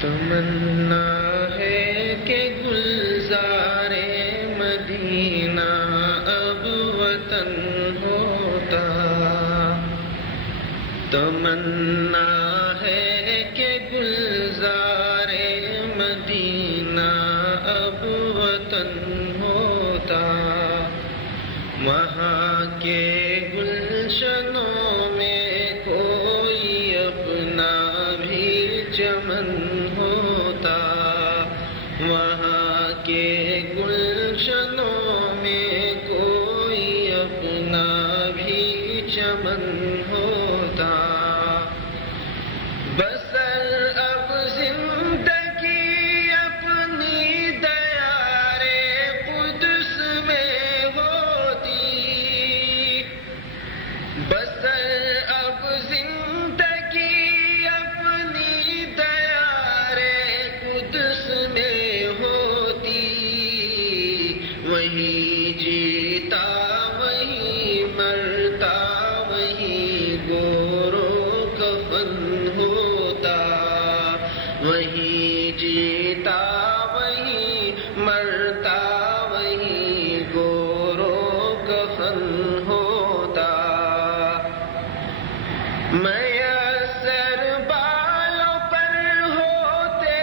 تمنا ہے کہ گلزار مدینہ اب وطن ہوتا، تمنا ہے کہ گلزار مدینہ اب وطن ہوتا، وہاں کے گلشنوں میں کوئی اپنا بھی چمن ہوتا، وہاں کے گلشنوں میں کوئی اپنا بھی چمن ہوتا، بسر اب زندگی اپنی دیار قدس میں ہوتی، بسر اب زندگی اپنی دیار قدس میں ہوتی، وہیں جیتا وہیں مرتا وہیں گورو کفن ہوتا، وہیں جیتا وہیں مرتا وہیں گورو کفن ہوتا، میسر بالوں پر ہوتے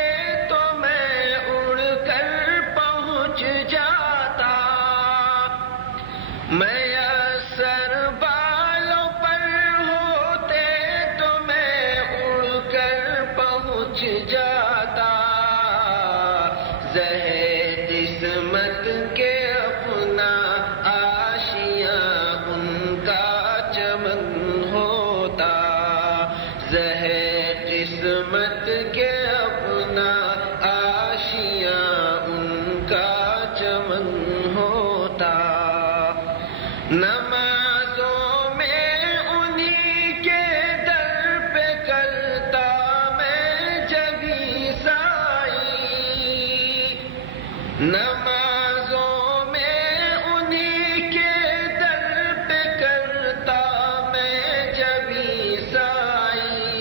تو میں اڑ کر پہنچ جاتا، میسر بالوں پر ہوتے تو میں اڑ کر پہنچ جاتا، زہر قسمت کے اپنا آشیاں ان کا چمن ہوتا، زہر قسمت کے اپنا آشیاں ان کا چمن ہوتا، نمازوں میں انہی کے در پہ کرتا میں جگی سائی، نمازوں میں انہی کے در پہ کرتا میں جگی سائی،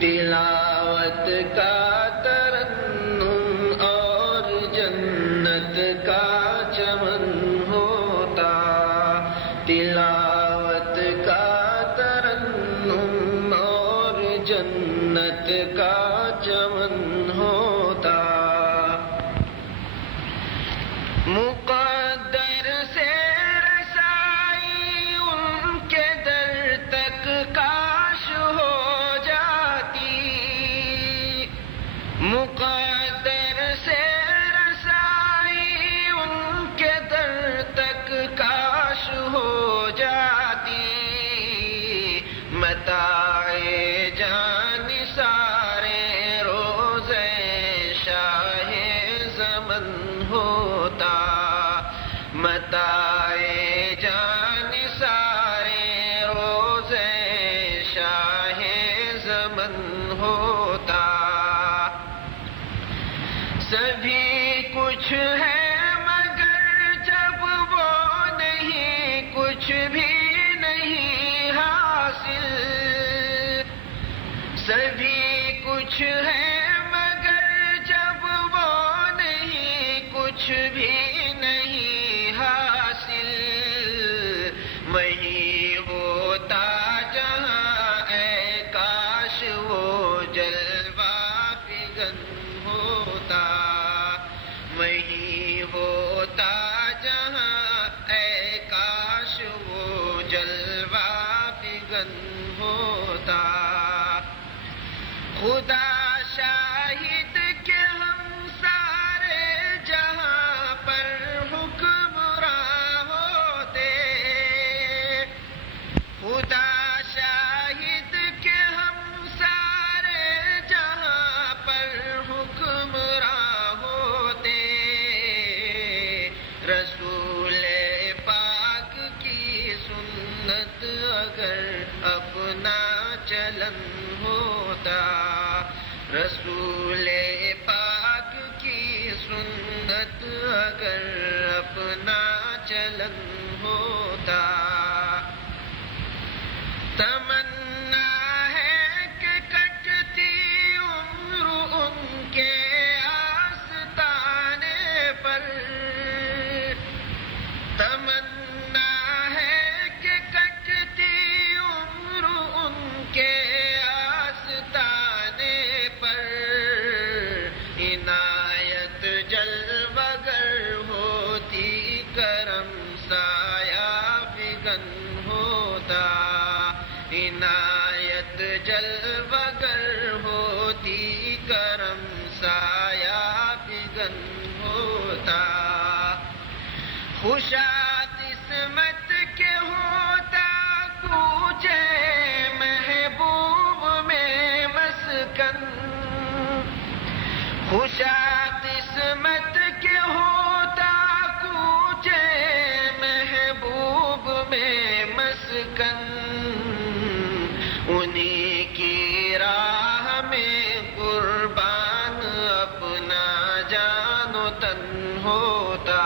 تلاوت کا ترنم اور جنت کا چمن ہوتا، تلاوت کا ترنم اور جنت کا چمن ہوتا، مقدر سے رسائی ان کے در تک کاش ہو جاتی، مقدر سے رسائی ان کے در تک کاش ہو جاتی، متاع جان سارے روزے شاہ زمن ہوتا، متاع جان سارے روزے شاہ زمن ہوتا، سبھی کچھ ہے مگر جب وہ نہیں کچھ بھی نہیں حاصل، سبھی کچھ ہے مگر جب وہ نہیں کچھ بھی نہیں حاصل، وہی ہوتا جہاں اے کاش وہ جلوہ فگن ہوتا، وہی ہوتا جہاں اے کاش وہ جلوہ فگن ہوتا، خدا شاہد کہ ہم سارے جہاں پر حکمراں ہوتے، خدا شاہد کہ ہم سارے جہاں پر حکمراں ہوتے، رسول پاک کی سنت اگر اپنا چلن ہوتا، رسول پاک کی سنت اگر اپنا چلن ہوتا، تمنا ہے کہ کٹتی خوشا قسمت کے ہوتا کوچے محبوب میں مسکن، خوشا قسمت کے ہوتا کوچے محبوب میں مسکن، انہی کی راہ میں قربان اپنا جان و تن ہوتا،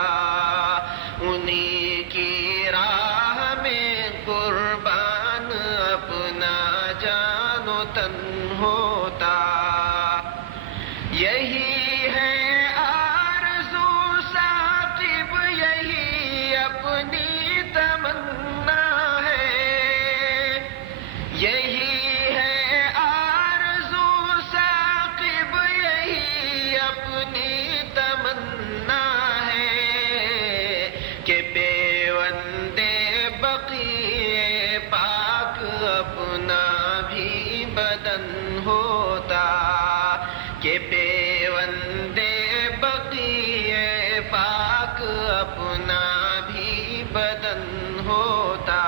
انہی کی راہ میں قربان اپنا جان و تن ہوتا۔ یہی ہے آرزو ثاقب، یہی اپنی تمنا ہے، یہی ہے آرزو ثاقب، یہی اپنی تمنا ہے کہ پیوند بقیع پاک اپنا بھی بدن ہوتا، کہ پیوند بقیع پاک اپنا بھی بدن ہوتا۔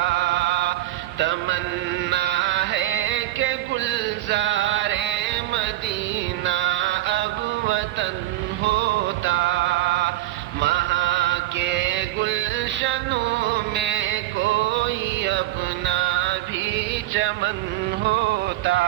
تمنا ہے کہ گلزار مدینہ اب وطن ہوتا، وہاں کے گلشنوں میں کوئی اپنا بھی چمن ہوتا۔